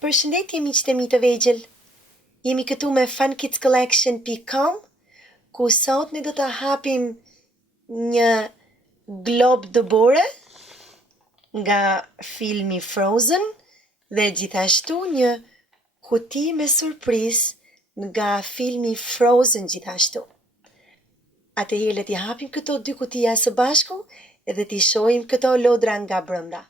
Përshëndetje miqtë e mi të vegjël. Jemi këtu me funkidscollection.com, ku sot ne do të hapim një glob dëbore nga filmi Frozen dhe gjithashtu një kuti me surprizë nga filmi Frozen gjithashtu. Atëherë le t'i hapim këto dy kutia së bashku edhe t'i shohim këto lodra nga brenda.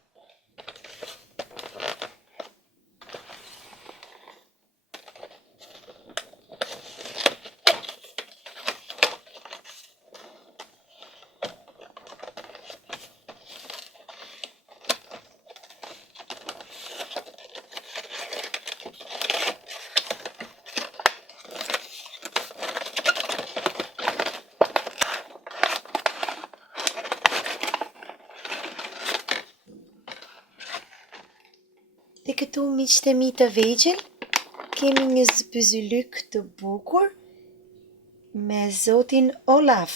Dhe këtu miqtë e mi të vegjël, kemi një zbyzylyk të bukur me zotin Olaf.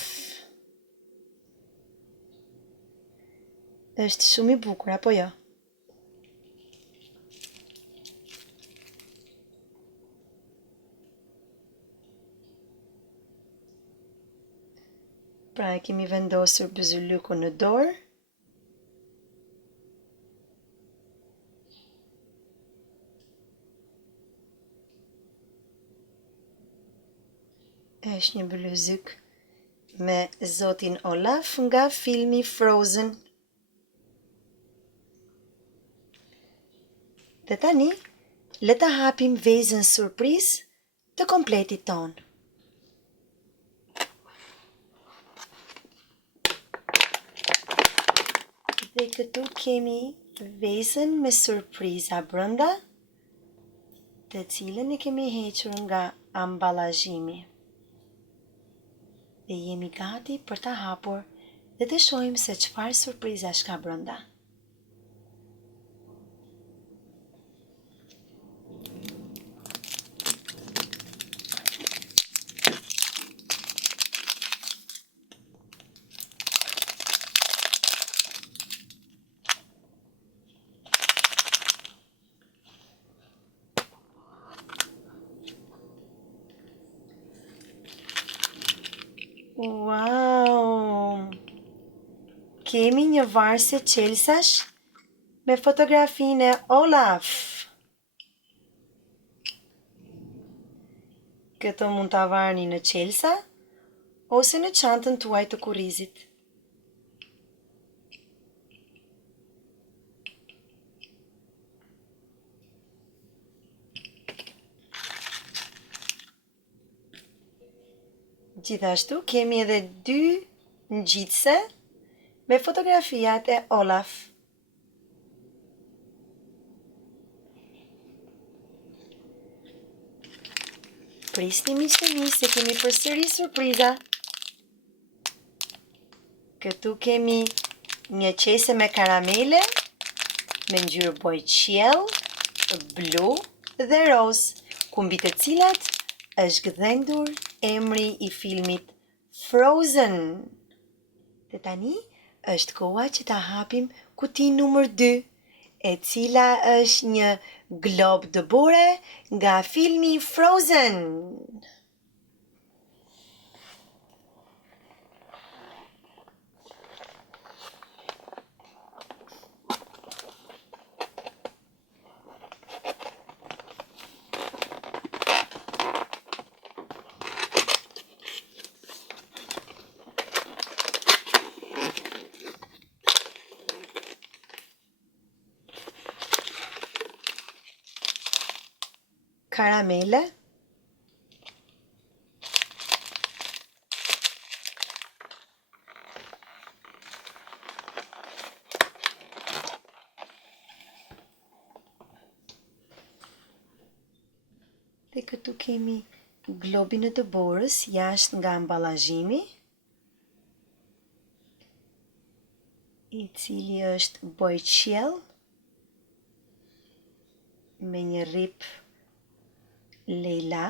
Është shumë i bukur, apo jo? Pra e kemi vendosur byzylykun në dorë. Është një bluzyk me zotin Olaf nga filmi Frozen. Dhe tani, le ta hapim vezën surprizë të kompletit ton. Dhe këtu kemi vezën me surpriza brenda, të cilën e kemi hequr nga ambalazhimi. Dhe jemi gati për ta hapur dhe të shohim se çfarë surprizash ka brenda. Wow! Kemi një varëse qelsash me fotografinë e Olaf. Këto mund ta varni në qelsa ose në çantën tuaj të kurrizit. Gjithashtu kemi edhe dy ngjitse me fotografiat e Olaf. Prisni miqtë e mi se kemi përsëri surpriza. Këtu kemi një qese me karamele, me ngjyrë bojë qiell, blu dhe roz, ku mbi të cilat është gdhendur emri i filmit Frozen. Dhe tani është koha që ta hapim kuti numër 2, e cila është një glob dëbore nga filmi Frozen. Karamele, dhe këtu kemi globin e dëborës jashtë nga ambalazhimi, i cili është bojë qiell me një rip Leila.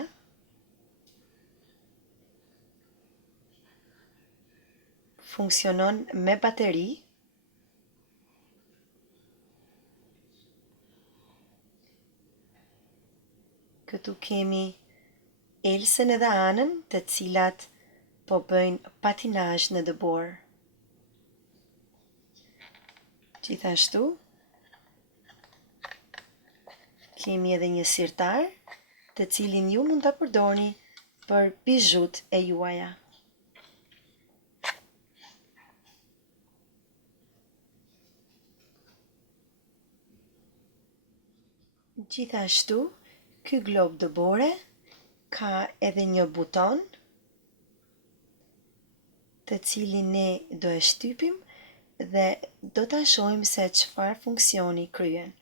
Funksionon me bateri. Këtu kemi Elsën edhe Anën, të cilat po bëjnë patinazh në dëbor. Gjithashtu, kemi edhe një sirtar, të cilin ju mund ta përdorni për bizhut e juaja. Gjithashtu, ky glob dëbore ka edhe një buton, të cilin ne do e shtypim dhe do ta shohim se çfarë funksioni kryen.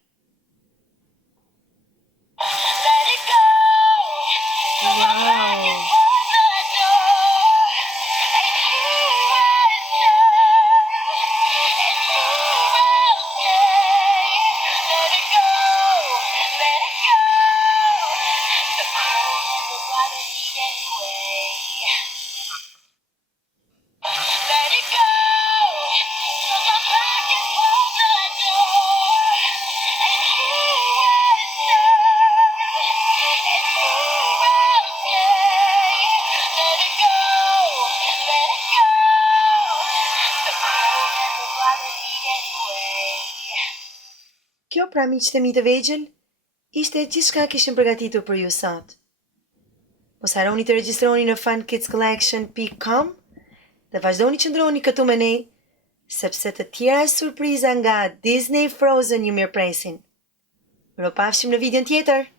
Wow! Kjo pra miqtë e mi të vegjël, ishte gjithçka kishim përgatitur për ju sot. Mos harroni të regjistroni në funkidscollection.com dhe vazhdoni qëndroni këtu me ne, sepse të tjera surpriza nga Disney Frozen ju mirëpresin. Miropafshim në videon tjetër.